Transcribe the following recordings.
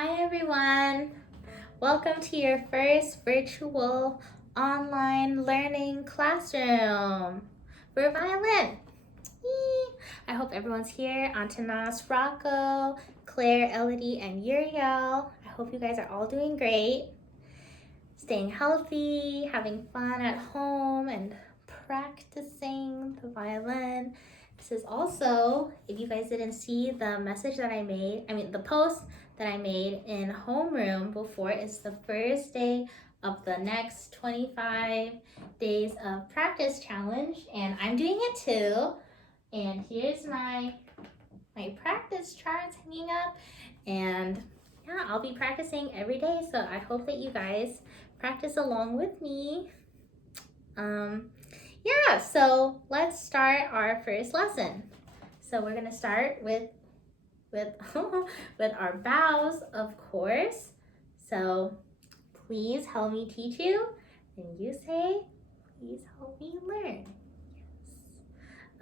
Hi everyone! Welcome to your first virtual online learning classroom for violin. Yee! I hope everyone's here. Antanas, Rocco, Claire, Elodie, and Uriel. I hope you guys are all doing great. Staying healthy, having fun at home, and practicing the violin. This is also, if you guys didn't see the message that the post that I made in homeroom before, it's the first day of the next 25 days of practice challenge, and I'm doing it too. And here's my practice charts hanging up, and yeah, I'll be practicing every day, so I hope that you guys practice along with me. Yeah, so let's start our first lesson. So we're gonna start with with our bows, of course. So please help me teach you, and you say, please help me learn. Yes.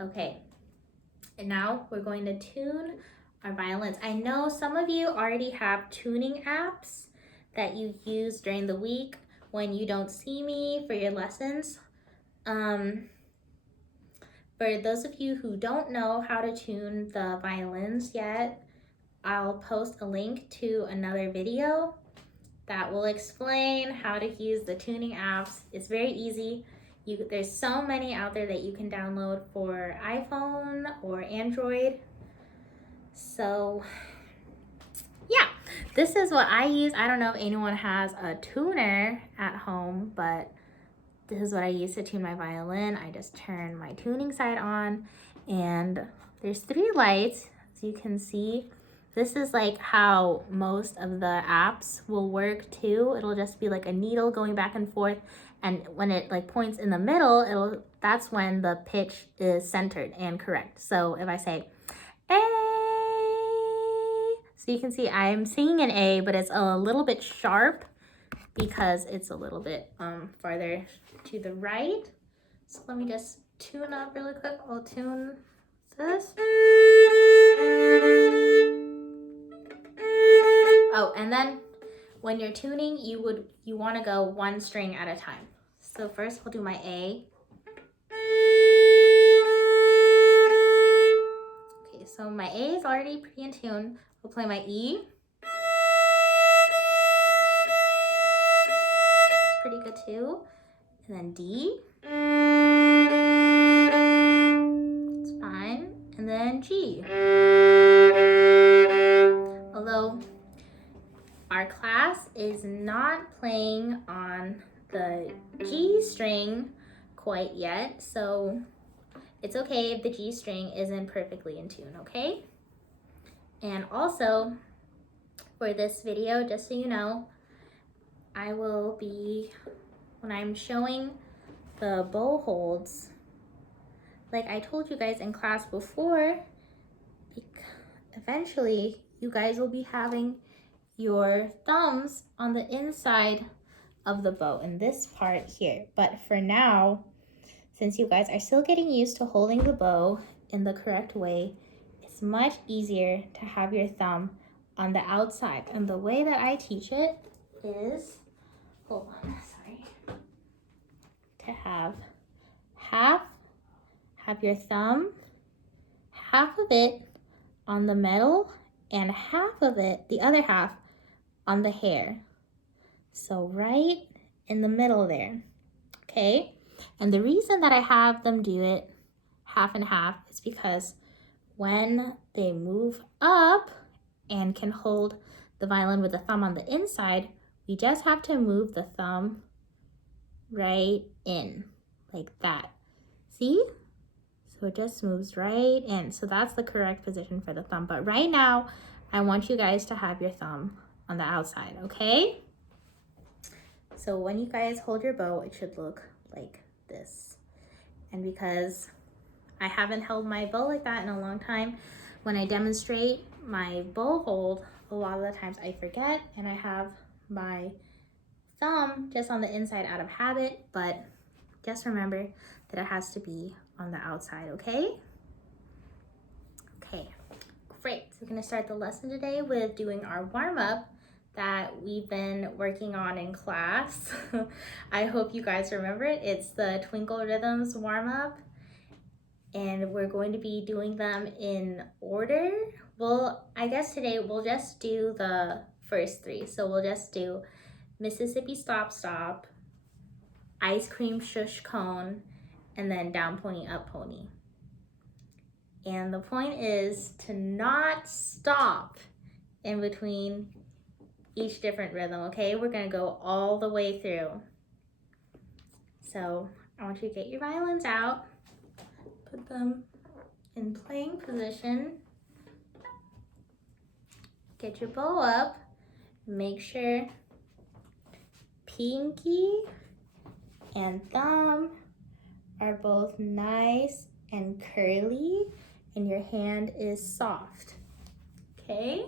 Okay, and now we're going to tune our violins. I know some of you already have tuning apps that you use during the week when you don't see me for your lessons. For those of you who don't know how to tune the violins yet, I'll post a link to another video that will explain how to use the tuning apps. It's very easy. There's so many out there that you can download for iPhone or Android. So yeah, this is what I use. I don't know if anyone has a tuner at home, but this is what I use to tune my violin. I just turn my tuning side on, and there's 3 lights, as you can see. This is like how most of the apps will work too. It'll just be like a needle going back and forth, and when it like points in the middle, that's when the pitch is centered and correct. So if I say A, so you can see I'm singing an A, but it's a little bit sharp because it's a little bit farther to the right. So let me just tune up really quick. I'll tune this. Oh, and then when you're tuning, you want to go 1 string at a time. So first we'll do my A. Okay, so my A is already pretty in tune. We'll play my E. It's pretty good too. And then D. It's fine. And then G. Although our class is not playing on the G string quite yet, so it's okay if the G string isn't perfectly in tune, okay? And also, for this video, just so you know, I will be, when I'm showing the bow holds, like I told you guys in class before, eventually you guys will be having your thumbs on the inside of the bow in this part here. But for now, since you guys are still getting used to holding the bow in the correct way, it's much easier to have your thumb on the outside. And the way that I teach it is, hold on, sorry, to have your thumb, half of it on the metal and half of it, the other half, on the hair. So right in the middle there, okay? And the reason that I have them do it half and half is because when they move up and can hold the violin with the thumb on the inside, we just have to move the thumb right in, like that. See? So it just moves right in. So that's the correct position for the thumb. But right now, I want you guys to have your thumb on the outside, okay? So when you guys hold your bow, it should look like this. And because I haven't held my bow like that in a long time, when I demonstrate my bow hold, a lot of the times I forget and I have my thumb just on the inside out of habit, but just remember that it has to be on the outside, okay? Okay, great. So we're gonna start the lesson today with doing our warm-up that we've been working on in class. I hope you guys remember it. It's the Twinkle Rhythms warm-up, and we're going to be doing them in order. Well, I guess today we'll just do the first three. So we'll just do Mississippi Stop Stop, Ice Cream Shush Cone, and then Down Pony Up Pony. And the point is to not stop in between each different rhythm, okay? We're gonna go all the way through. So I want you to get your violins out, put them in playing position, get your bow up, make sure pinky and thumb are both nice and curly and your hand is soft, okay?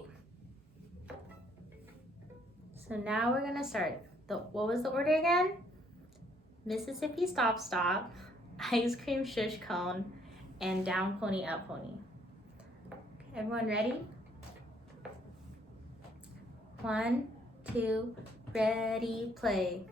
So now we're gonna start. What was the order again? Mississippi Stop Stop, Ice Cream Shush Cone, and Down Pony Up Pony. Okay, everyone ready? 1, 2, ready, play.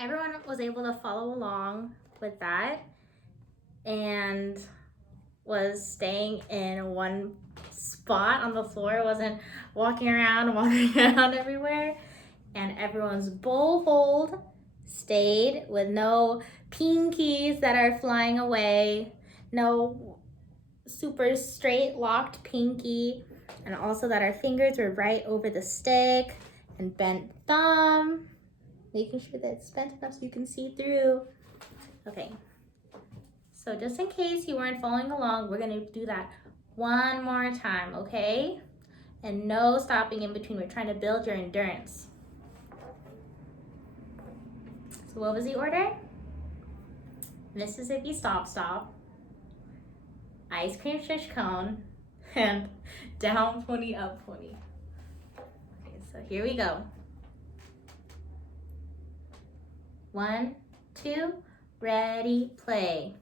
Everyone was able to follow along with that and was staying in one spot on the floor, wasn't walking around, wandering around everywhere, and everyone's bow hold stayed with no pinkies that are flying away, no super straight locked pinky, and also that our fingers were right over the stick, and bent thumb, making sure that it's bent enough so you can see through. Okay, so just in case you weren't following along, we're gonna do that one more time, okay? And no stopping in between. We're trying to build your endurance. So what was the order? Mississippi Stop Stop, Ice Cream Shush Cone, and Down Pony Up Pony. Okay, so here we go. 1, 2, ready, play.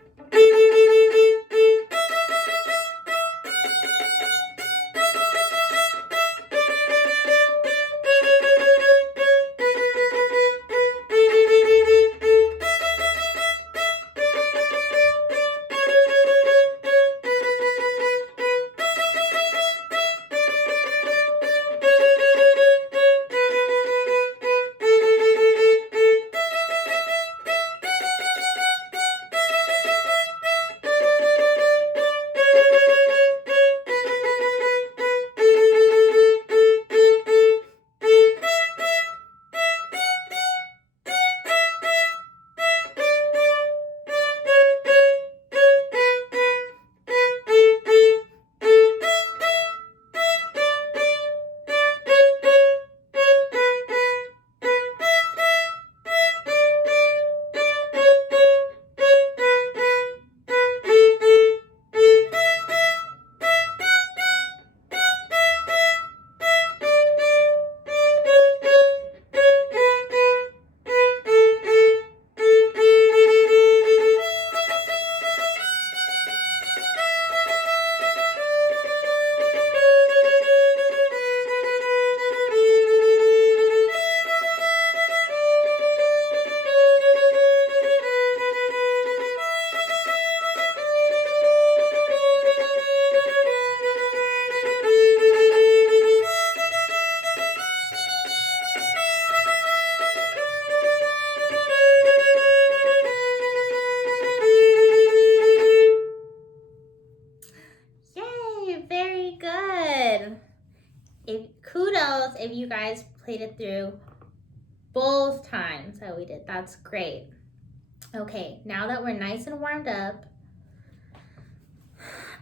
if you guys played it through both times that we did. That's great. Okay, now that we're nice and warmed up,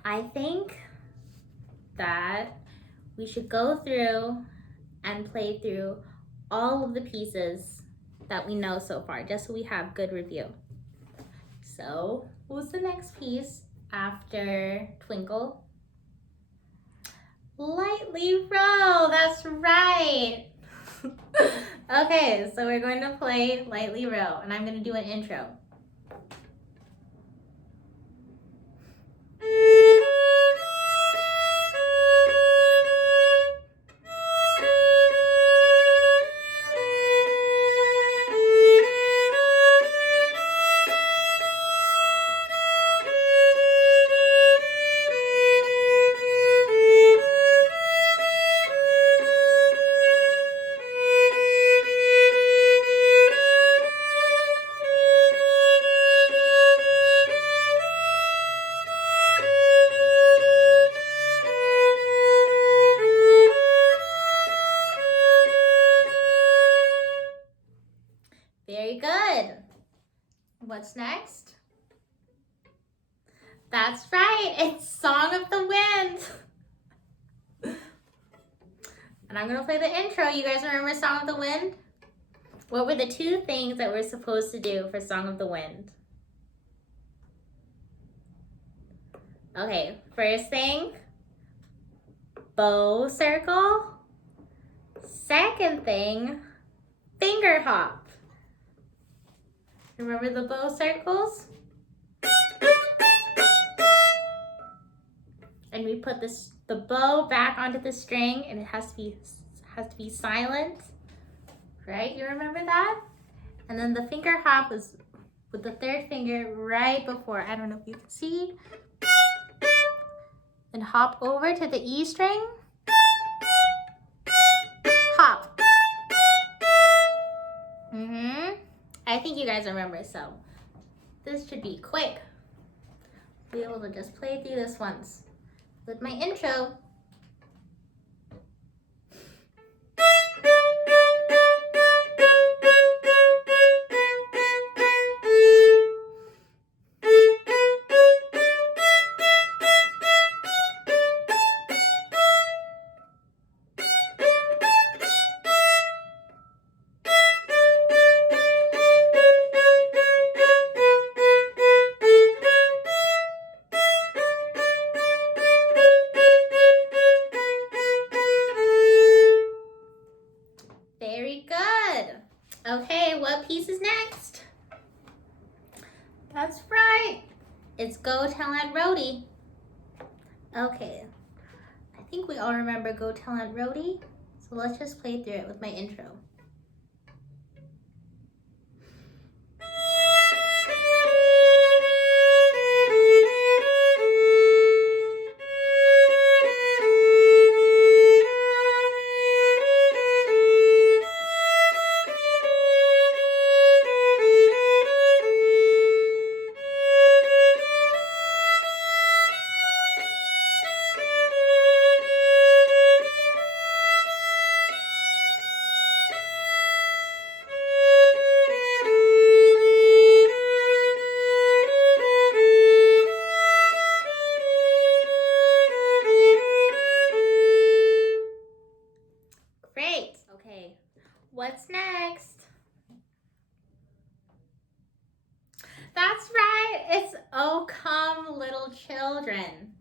I think that we should go through and play through all of the pieces that we know so far, just so we have good review. So, what's the next piece after Twinkle? Lightly Row, that's right. Okay, so we're going to play Lightly Row, and I'm going to do an intro. Very good. What's next? That's right, it's Song of the Wind. And I'm gonna play the intro. You guys remember Song of the Wind? What were the two things that we're supposed to do for Song of the Wind? Okay, first thing, bow circle. Second thing, finger hop. Remember the bow circles? And we put the bow back onto the string, and it has to be silent, right? You remember that? And then the finger hop was with the third finger right before. I don't know if you can see. And hop over to the E string. Hop. I think you guys remember, so this should be quick. Be able to just play through this once with my intro. Very good. Okay, what piece is next? That's right. It's Go Tell Aunt Rhody. Okay, I think we all remember Go Tell Aunt Rhody, so let's just play through it with my intro. Great. Okay, what's next? That's right, it's Oh Come Little Children.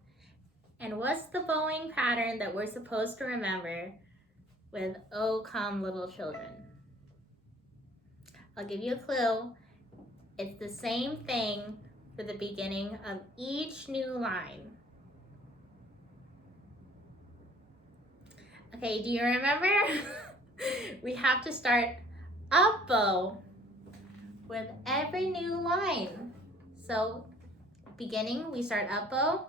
And what's the bowing pattern that we're supposed to remember with Oh Come Little Children? I'll give you a clue. It's the same thing for the beginning of each new line. Okay, do you remember? We have to start up bow with every new line. So, beginning, we start up bow.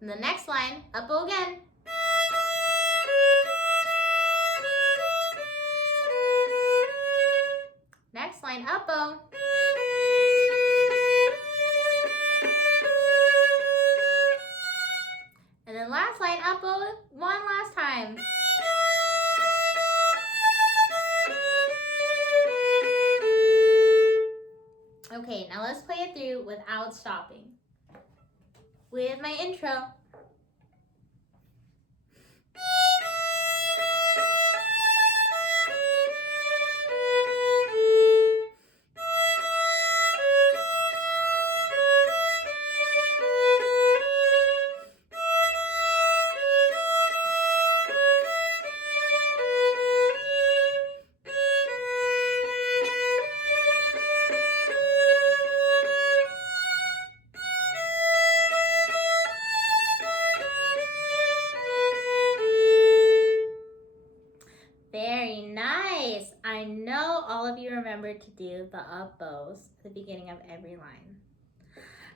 And the next line, up bow again. Next line, up bow. without stopping with my intro. Very nice. I know all of you remembered to do the up bows at the beginning of every line.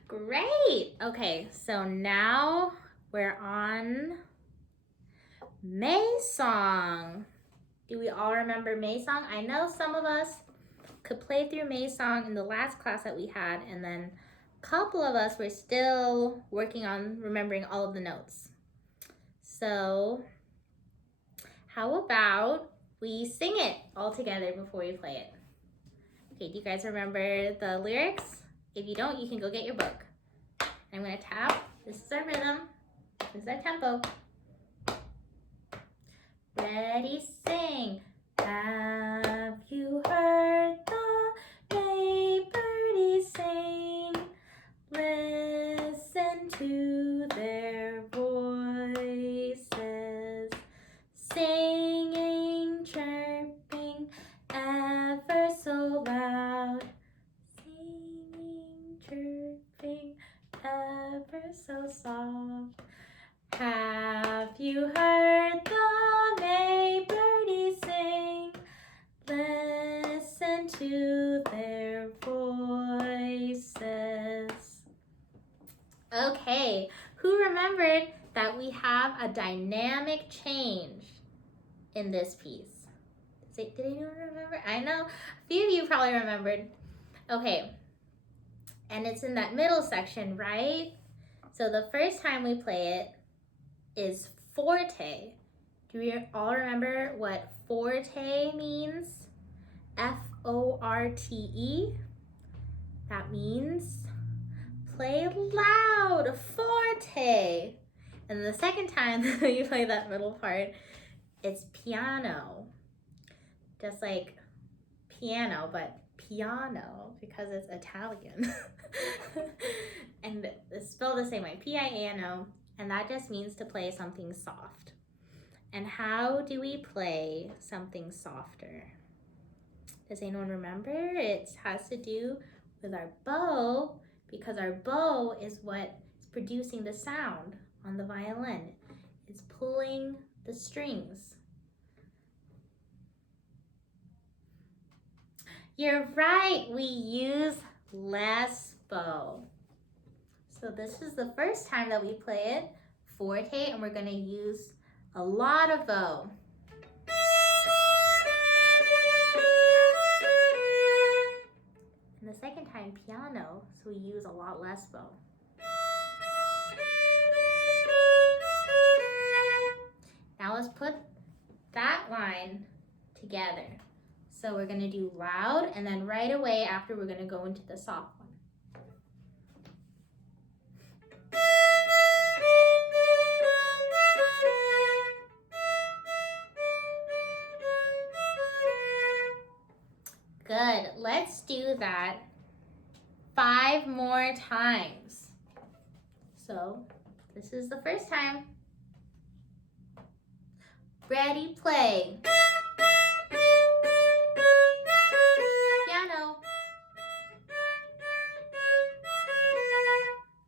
Great. Okay, so now we're on May song. Do we all remember May song? I know some of us could play through May song in the last class that we had, and then a couple of us were still working on remembering all of the notes. So how about we sing it all together before we play it? Okay, do you guys remember the lyrics? If you don't, you can go get your book. I'm gonna tap. This is our rhythm. This is our tempo. Ready, sing. Have you heard the May birdies sing? Listen to their voices, singing, chirping, ever so loud. Singing, chirping, ever so soft. Have you heard the May birdies sing? Listen to their voices. Okay, who remembered that we have a dynamic change in this piece? Did anyone remember? I know a few of you probably remembered. Okay, and it's in that middle section, right? So the first time we play it is forte. Do we all remember what forte means? F-O-R-T-E. That means play loud, forte. And the second time that you play that middle part, it's piano. Just like piano, but piano because it's Italian. And it's spelled the same way, P-I-A-N-O. And that just means to play something soft. And how do we play something softer? Does anyone remember? It has to do with our bow, because our bow is what is producing the sound on the violin. It's pulling the strings. You're right, we use less bow. So this is the first time that we play it, forte, and we're gonna use a lot of bow. And the second time, piano, so we use a lot less bow. Now let's put that line together. So we're gonna do loud, and then right away after we're gonna go into the soft one. Good, let's do that 5 more times. So this is the first time. Ready, play. Piano.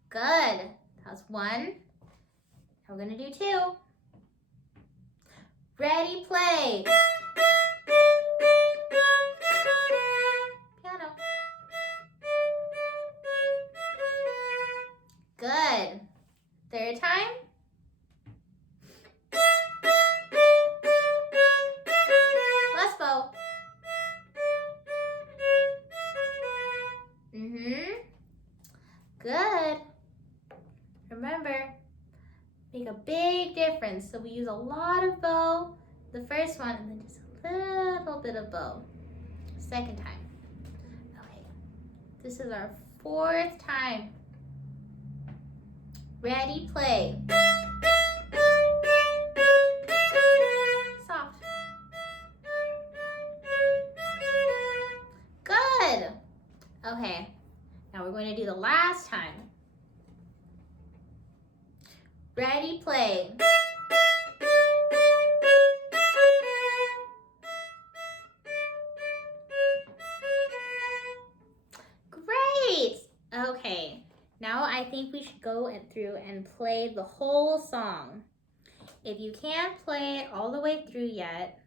Good, that was 1. Now we're gonna do 2. Ready, play. Piano. Good. 3rd time. Less bow. Good. Remember, make a big difference. So we use a lot of bow the first one, and then just a little bit of bow second time. Okay, this is our 4th time. Ready, play. Soft. Good. Okay, now we're going to do the last time. Ready, play. Great. Okay, now I think we should go through and play the whole song. If you can't play it all the way through yet,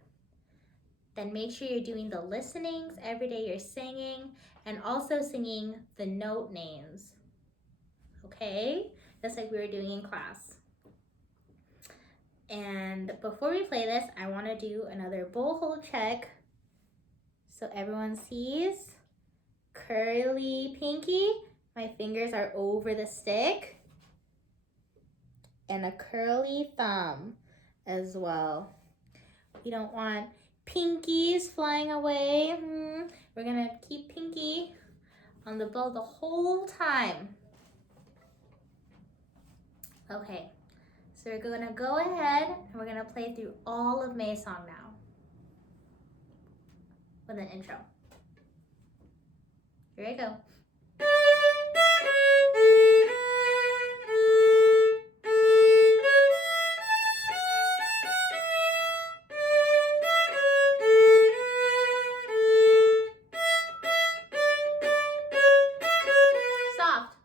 then make sure you're doing the listenings every day you're singing and also singing the note names. Okay? Just like we were doing in class. And before we play this, I want to do another bowl hold check so everyone sees. Curly pinky, my fingers are over the stick. And a curly thumb as well. We don't want pinkies flying away. We're gonna keep pinky on the bow the whole time. Okay, so we're gonna go ahead and we're gonna play through all of May's song now with an intro. Here I go. Soft.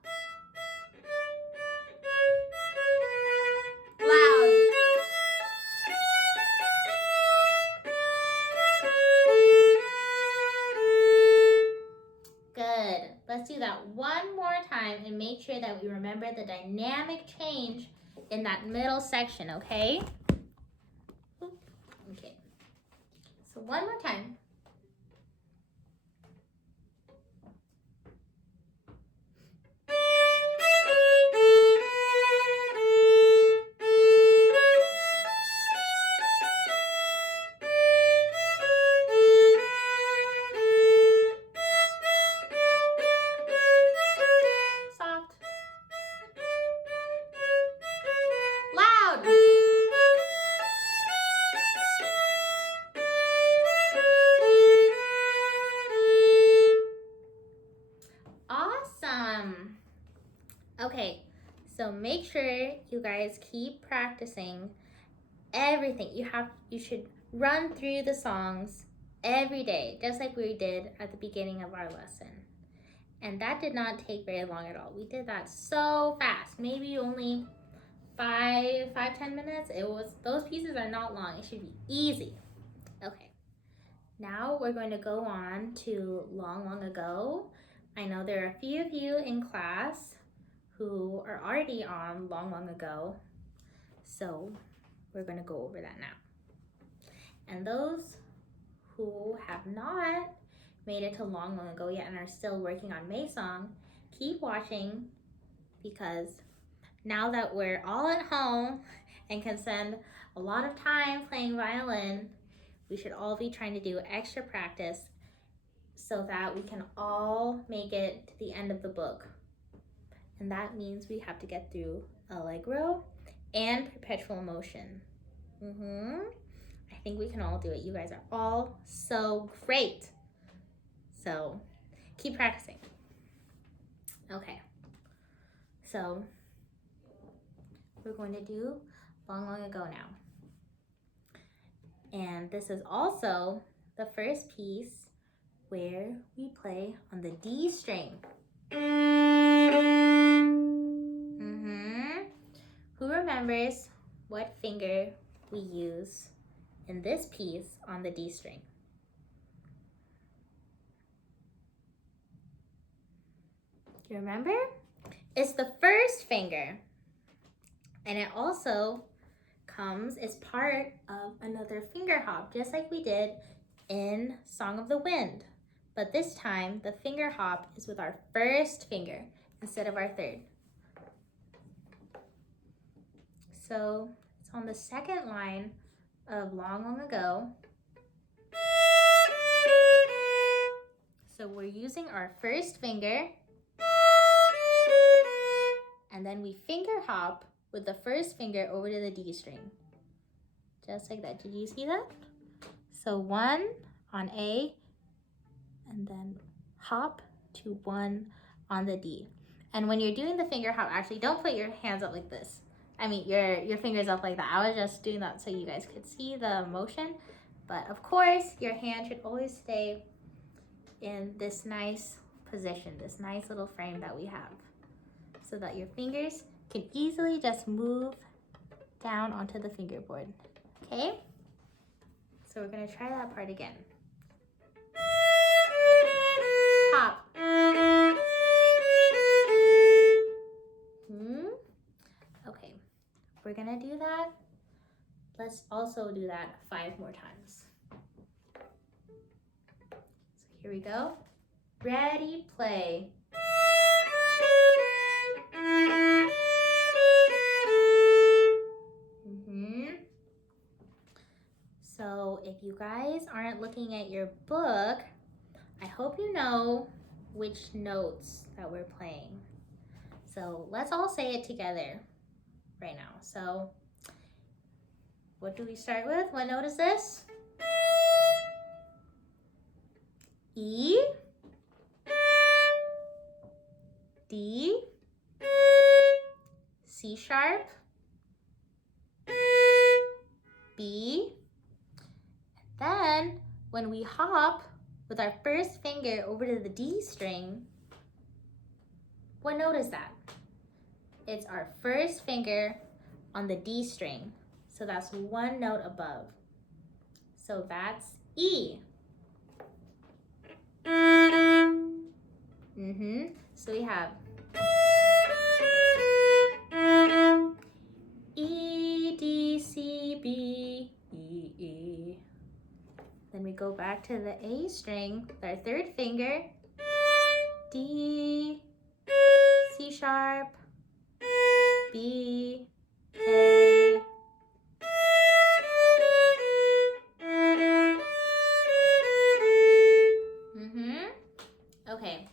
Loud. Good. Let's do that one more time and make sure that we remember the dynamic change in that middle section, okay? Okay. So one more time. Soft. Loud. Awesome. Okay, so make sure you guys keep practicing everything. You should run through the songs every day, just like we did at the beginning of our lesson. And that did not take very long at all. We did that so fast, maybe only 5-10 minutes. Those pieces are not long. It should be easy. Okay, now we're going to go on to Long, Long Ago. I know there are a few of you in class who are already on Long, Long Ago. So we're going to go over that now. And those who have not made it to Long, Long Ago yet and are still working on May's song, keep watching, because now that we're all at home and can spend a lot of time playing violin, we should all be trying to do extra practice so that we can all make it to the end of the book. And that means we have to get through Allegro and Perpetual Motion. I think we can all do it. You guys are all so great. So keep practicing. Okay, so we're going to do Long, Long Ago now. And this is also the first piece where we play on the D string. Who remembers what finger we use in this piece on the D string? You remember? It's the first finger. And it also is part of another finger hop, just like we did in Song of the Wind. But this time, the finger hop is with our first finger instead of our third. So it's on the second line of Long, Long Ago. So we're using our first finger and then we finger hop with the first finger over to the D string. Just like that. Did you see that? So 1 on A, and then hop to 1 on the D. And when you're doing the finger hop, actually don't put your hands up like this. I mean your fingers up like that. I was just doing that so you guys could see the motion. But of course, your hand should always stay in this nice position, this nice little frame that we have, so that your fingers can easily just move down onto the fingerboard. Okay? So we're gonna try that part again. Hop. Okay, we're gonna do that. Let's also do that 5 more times. So here we go. Ready, play. So if you guys aren't looking at your book, I hope you know which notes that we're playing. So let's all say it together right now. So what do we start with? What note is this? E, D, C sharp, B. Then when we hop with our first finger over to the D string, what note is that? It's our first finger on the D string. So that's 1 note above. So that's E. So we have E, D, C, B, E, E. Then we go back to the A string with our third finger. D, C sharp, B, A. Okay,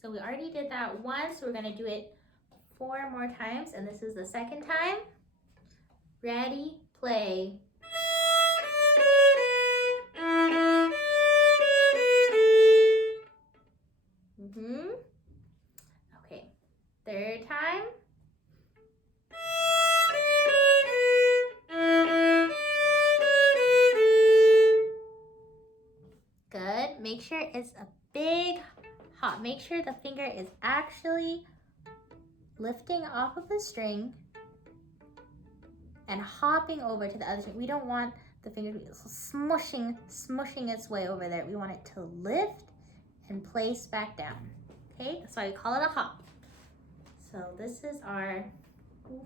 so we already did that once. We're gonna do it 4 more times, and this is the second time. Ready, play. Okay, third time. Good. Make sure it's a big hop. Make sure the finger is actually lifting off of the string and hopping over to the other string. We don't want the finger to be smushing its way over there. We want it to lift and place back down. Okay, that's why we call it a hop. So this is our, did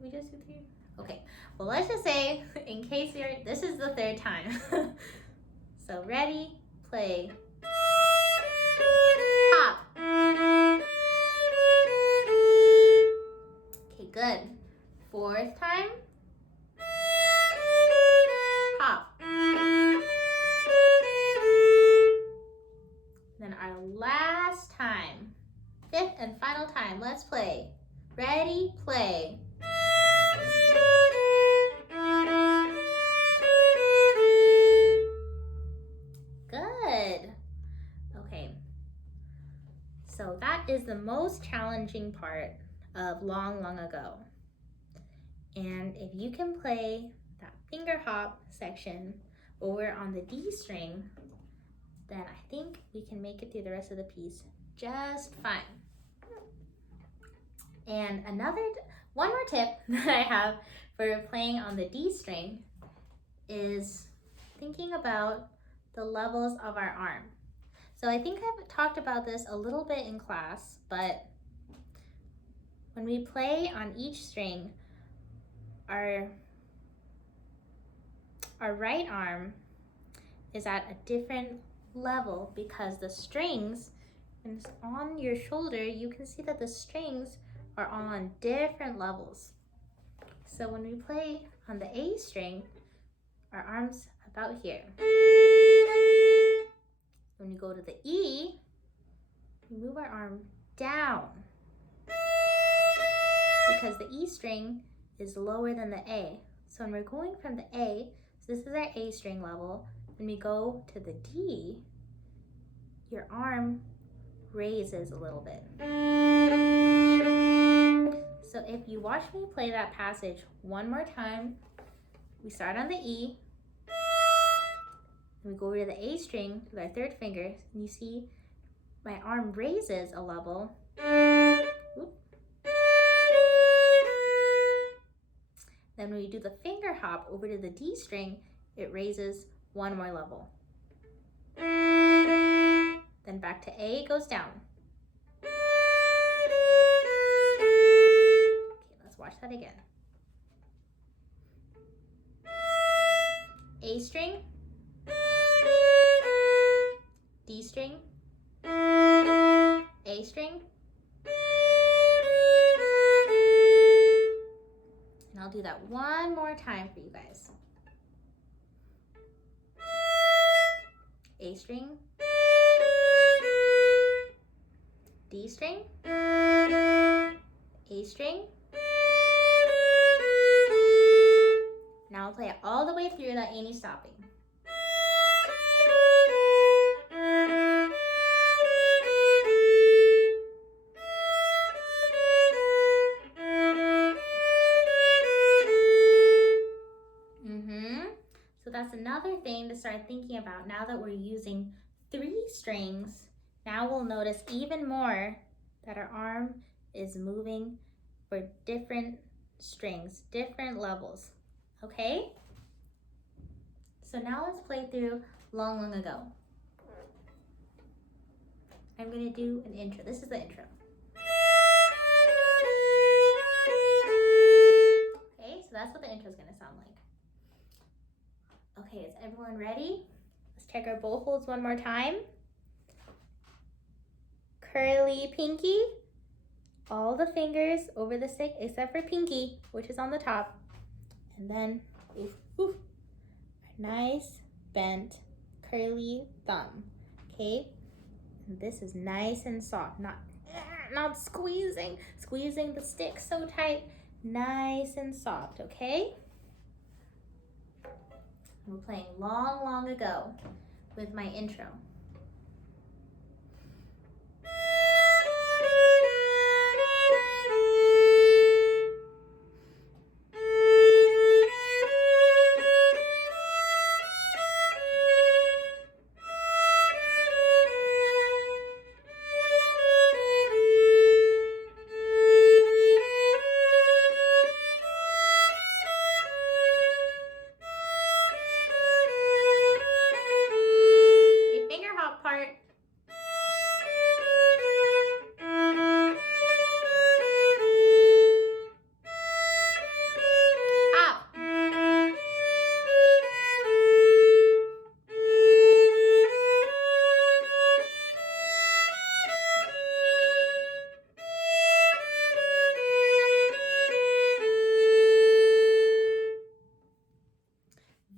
we just do 3? Okay, well let's just say, in case this is the 3rd time. So ready, play. Hop. Okay, good. 4th time. Hop. Then our last time, 5th and final time, let's play. Ready, play. Good. Okay. So that is the most challenging part of Long, Long Ago. And if you can play that finger hop section over on the D string, then I think we can make it through the rest of the piece just fine. And one more tip that I have for playing on the D string is thinking about the levels of our arm. So I think I've talked about this a little bit in class, but when we play on each string, our right arm is at a different level because the strings, and it's on your shoulder, you can see that the strings are all on different levels. So when we play on the A string, our arm's about here. When we go to the E, we move our arm down. because the E string is lower than the A. So when we're going from the A, so this is our A string level, when we go to the D, your arm raises a little bit. So if you watch me play that passage one more time, we start on the E, and we go over to the A string with our third finger, and you see my arm raises a level. Oop. Then when we do the finger hop over to the D string, it raises one more level. Then back to A, it goes down. Okay, let's watch that again. A string, D string, A string, and I'll do that one more time for you guys. A string, D string, A string. Now I'll play it all the way through without any stopping. So that's another thing to start thinking about now that we're using 3 strings. Now we'll notice even more that our arm is moving for different strings, different levels, okay? So now let's play through Long, Long Ago. I'm gonna do an intro. This is the intro. Okay, so that's what the intro is gonna sound like. Okay, is everyone ready? Let's check our bow holds one more time. Curly pinky, all the fingers over the stick except for pinky, which is on the top. And then, oof, oof, a nice bent curly thumb, okay? And this is nice and soft, not squeezing the stick so tight, nice and soft, okay? We're playing Long, Long Ago with my intro.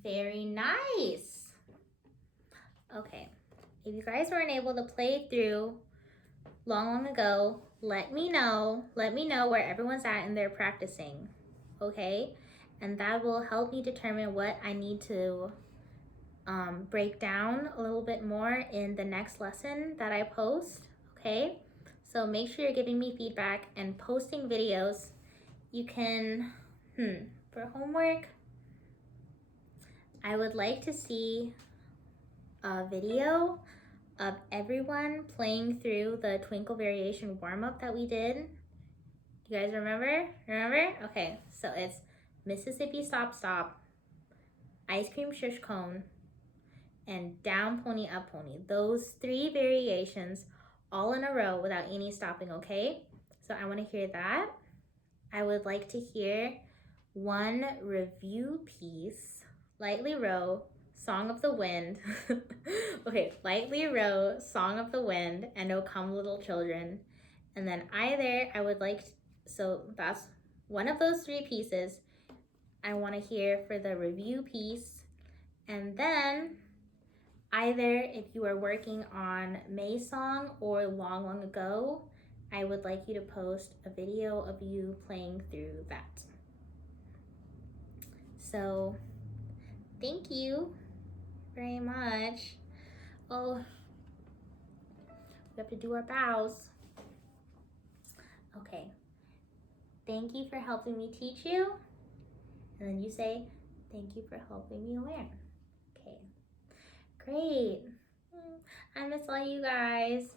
Very nice. Okay, if you guys weren't able to play through Long, Long Ago, let me know where everyone's at in their practicing, okay? And that will help me determine what I need to break down a little bit more in the next lesson that I post, okay? So make sure you're giving me feedback and posting videos. You can, for homework, I would like to see a video of everyone playing through the Twinkle variation warm-up that we did. You guys remember? Okay, so it's Mississippi Stop Stop, Ice Cream Shush Cone, and Down Pony Up Pony. Those 3 variations all in a row without any stopping, okay? So I want to hear that. I would like to hear one review piece, Lightly Row, Song of the Wind. Okay, Lightly Row, Song of the Wind, and O Come Little Children. And then either I would like, so that's one of those 3 pieces I want to hear for the review piece. And then either if you are working on May Song or Long, Long Ago, I would like you to post a video of you playing through that. So thank you very much. Oh, we have to do our bows. Okay. Thank you for helping me teach you. And then you say, thank you for helping me learn. Okay. Great. I miss all you guys.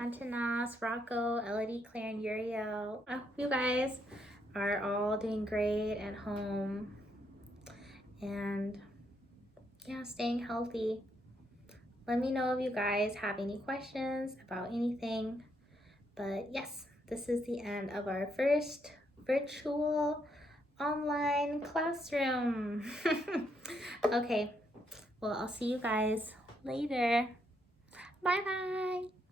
Antanas, Rocco, Elodie, Claire, and Uriel. I hope you guys are all doing great at home. And yeah, staying healthy. Let me know if you guys have any questions about anything. But yes, this is the end of our first virtual online classroom. Okay, well, I'll see you guys later. Bye-bye.